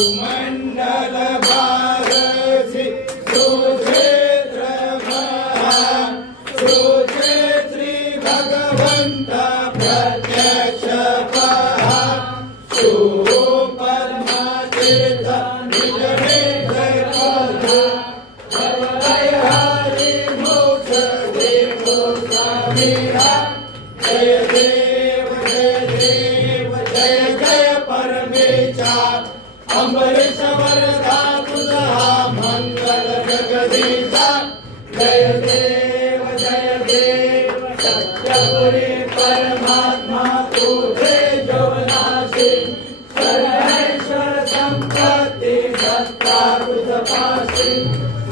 सुमंडल भारसी सुक्षेत्र सुक्षेत्री भगवंत प्रत्यक्ष सुपरमातीर्थ निज हरि मोक्ष देव स्वामी जय देव जय देव जय जय परमेश्वर अमृत वरदा तुझा मंगल जगदीशा जय देव सत्यपुरी परमात्मा तुझे जो नाशी सर्वेश्वर संपत्ती सत्ता तुझ पाशी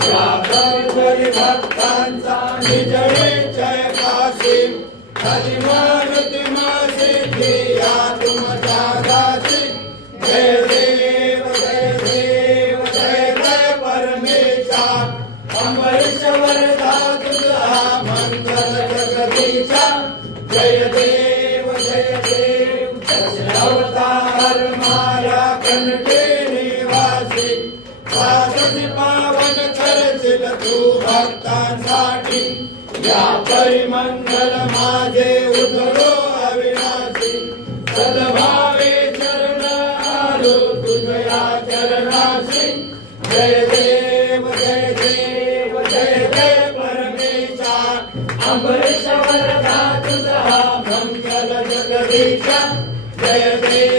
व्यापरी भक्तांचा निजळे जय काशी हरिमारुती मासी धिया तुमच्या दासी जय देव जय जय परमेश्वर अमृत वरदा तुझा मंगल जगदीशा जय देव अवतार माया कंठे निवासी पावसी पावन करशील तू भक्तांसाठी या परिमंगल माझे उधळो अविनाशी सद्भावे चरण आलो तुझ्या चरणाशी जय देव जय परमेश्वर अमृत वरदा तुझा मंगल जगदीशा जय देव